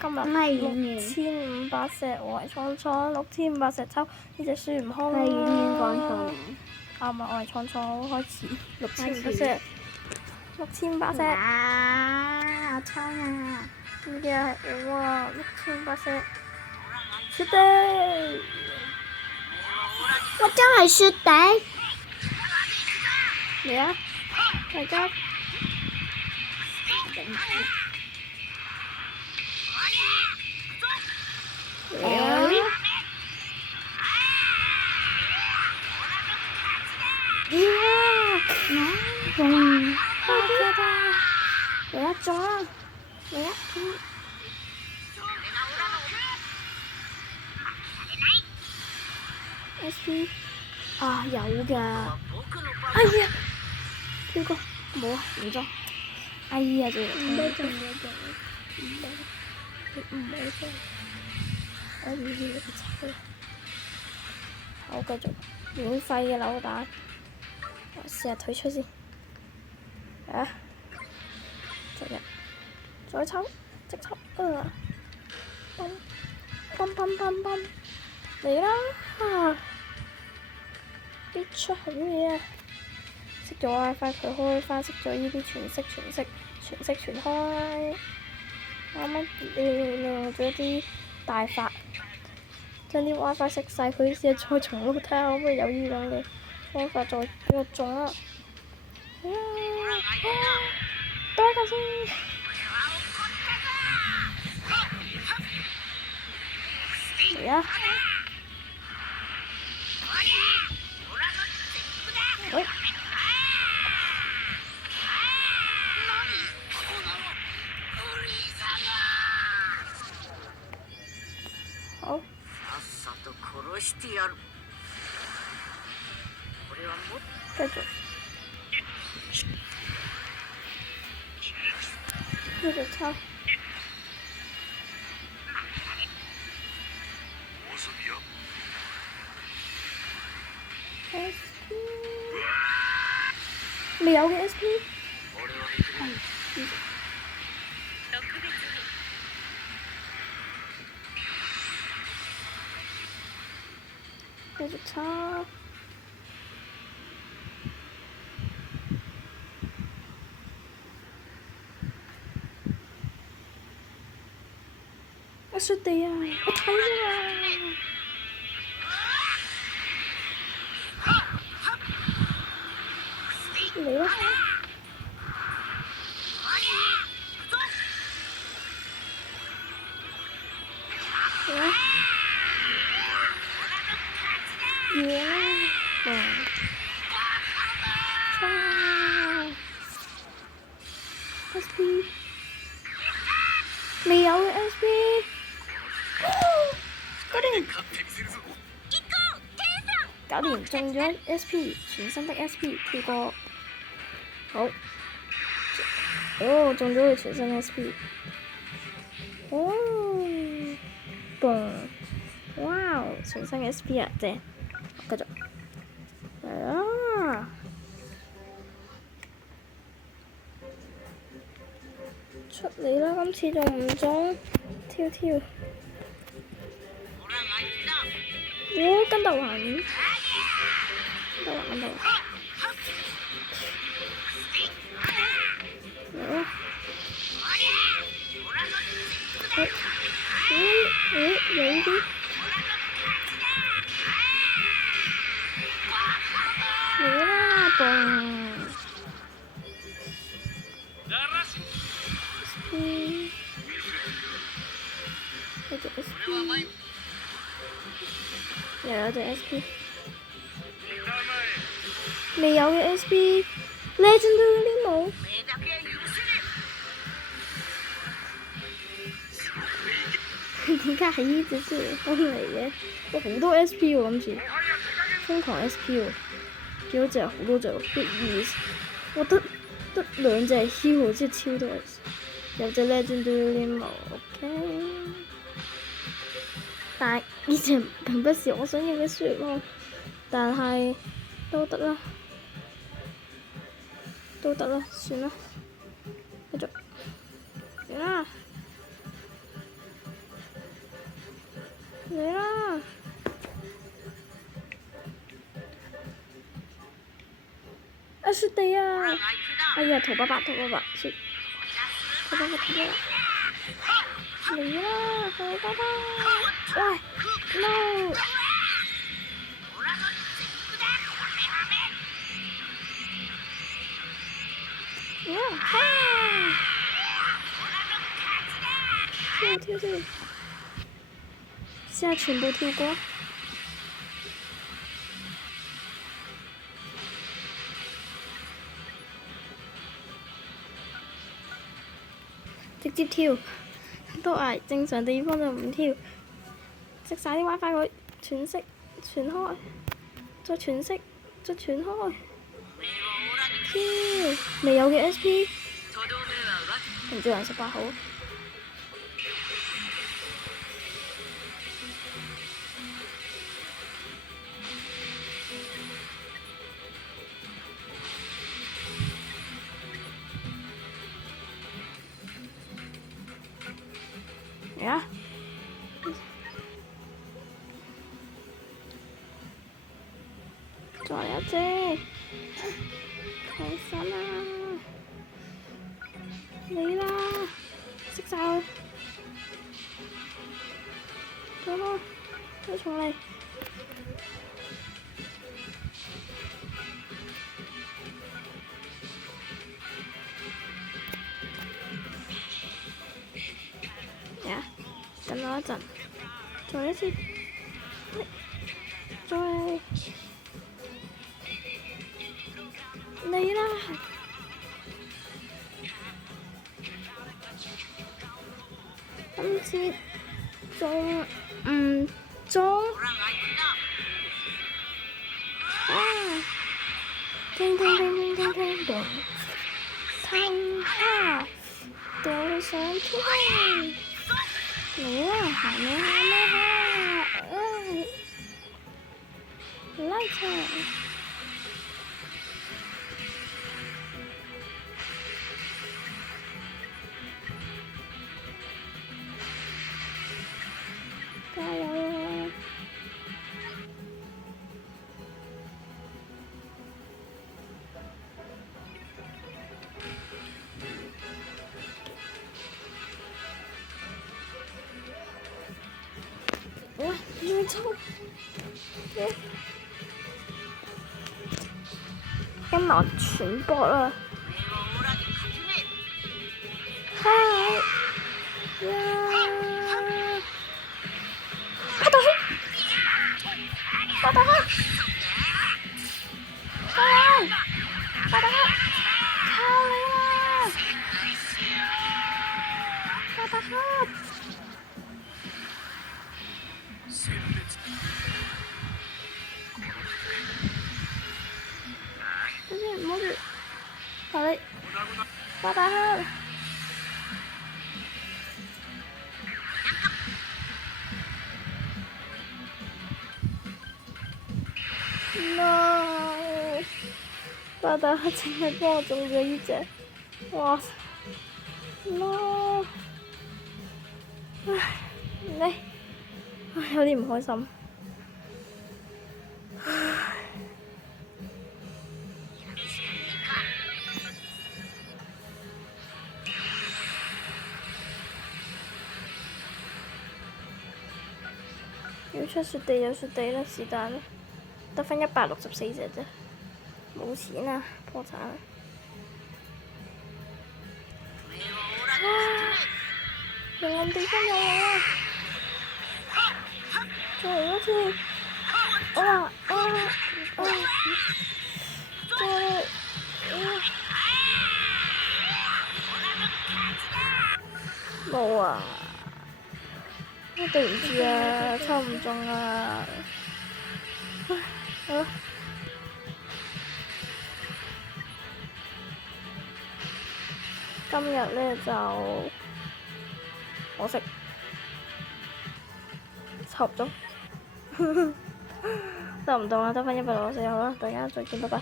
今日6500石我係倉倉，6500石抽呢隻孫悟空。係遠遠講錯名。啱啊！我係倉倉，開始6500石，6500石。我抽啊！呢啲係我啊，6500石。雪地。我真係雪地。嚟啊！大家。嚟啊！中！嚟啊！中啊！嚟啊！SP 啊有㗎，哎呀，跳過冇啊，唔中，哎呀仲唔好中，我唔要你抽，好繼續免費嘅扭蛋，我試下退出先，啊，再抽，即抽，砰嚟啦！啲出好嘢啊！熄咗 WiFi 佢開翻，熄咗呢啲全熄全開。啱啱利用咗啲大法，將啲 WiFi 熄晒，佢試下再重錄睇下可唔可以有呢種嘅方法再俾我中啊！多一個先。嚟啊！喂！好。繼續。繼續抽。SP 未有嘅 SP 繼續抽。我雪地啊！我睇啊！嚟啦！嚟啦！贏啦！衝！SP 未有嘅 SP， 搞掂中咗 SP， 全新的 SP 跳過，好，哦中咗佢全新 SP， 哦，嘣，哇，全新 SP 啊，正，繼續，嚟啦！出嚟啦！今次仲唔中，跳，跟到環，嚟啦！有啲，嚟啦！嘣！繼續 SP， 又有隻 SP， 未有嘅 SP，Legendary 冇。點解係呢隻先翻嚟嘅？我好多 SP 喎，今次瘋狂 SP 喎，幾多隻？好多隻喎，Big Ease， 我得兩隻 Hero， 即係超多 S， 有隻 Legendary Limo OK， 但係呢隻並不是我想要嘅孫悟空，但係都得啦，算啦，繼續，嚟啦！嚟啦！啊雪地啊！哎呀，逃爸爸，雪，逃爸爸！嚟啦，逃爸爸！喂，no！哇哈！跳！現在全部跳過。直接跳，都係正常地方就唔跳，熄晒啲 WiFi 佢，全熄，全開，再全熄，再全開，跳，未有嘅 SP，唔知18號。呀！再一隻，開心啦！嚟啦，熄晒佢，再開，再重嚟。呀！等我一陣，再一次，再嚟啦！今次中唔中？啊！聽，咚！吞下，掉上天。嚟啦，行啦，拉長，加油！哇！要衝！音樂全播啦！嗨呀！拍到去！拍到去！拍到去！靠你啦！拍到去！唔好住，求你，發大黑！No， 發大黑淨係幫我中咗呢隻，哇 ！No， 唉，有啲唔開心。要出雪地有雪地啦，是但啦，得返164隻啫，冇錢啊，破產啊！人暗地方有我啊！再嚟一次，冇啊！對唔住啊，抽唔中啊！好啦，今日呢就可惜抽唔中，得唔到啊？得返164，好啦，大家再見，拜拜。